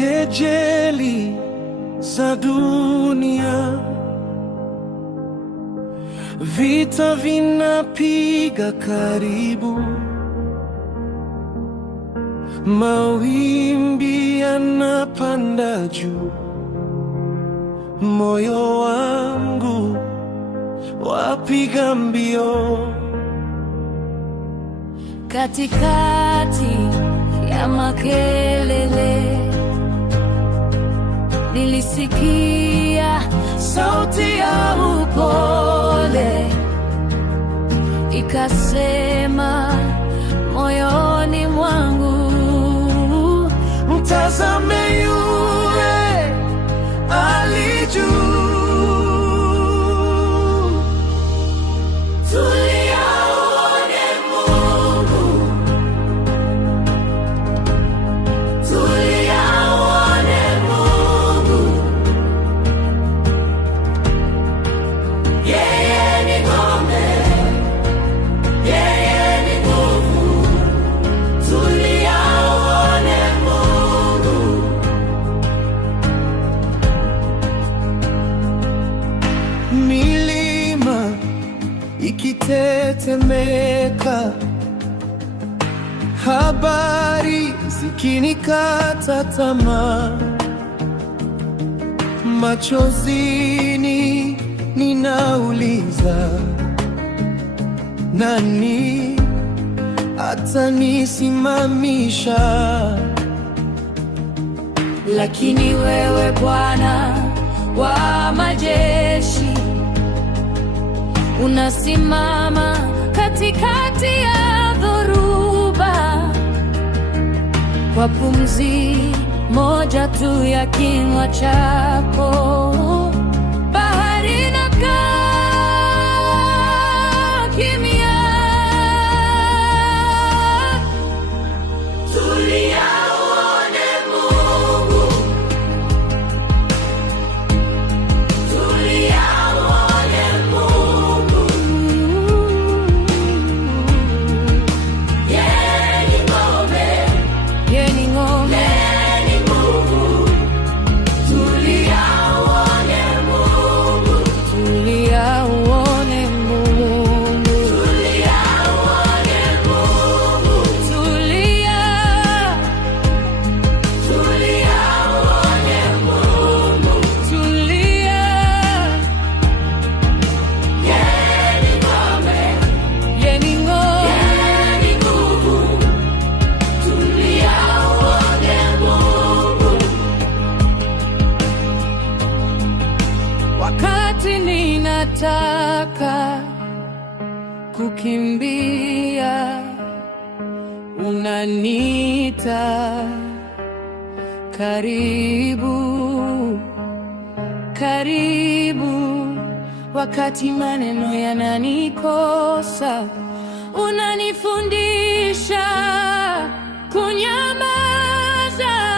kejeli za dunia, vita vinapiga karibu, mawimbi yanapanda juu, moyo wangu wapiga mbio. Katikati ya makelele nilisikia sauti ya upole, ikasema moyoni mwangu, mtazame yule ali juu. Milima ikitetemeka, habari zikinikata tamaa, machozini ninauliza, nani atanisimamisha? Lakini wewe Bwana wa majeshi, unasimama katikati ya dhoruba. Kwa pumzi moja tu ya kinywa chako, bahari inakaa kimya. Tulia uone Mungu, tulia uone Mungu. Yeye ni ngome, yeye ni ngome, yeye ni nguvu. Tulia uone Mungu, tulia uone Mungu, tulia uone Mungu, tulia, tulia uone Mungu, tulia. Yeye ni ngome, yeye ni ngome, yeye ni nguvu. Tulia uone Mungu. Wakati ninataka kukimbia, unaniita karibu, karibu. Wakati maneno yananikosa, unanifundisha kunyamaza.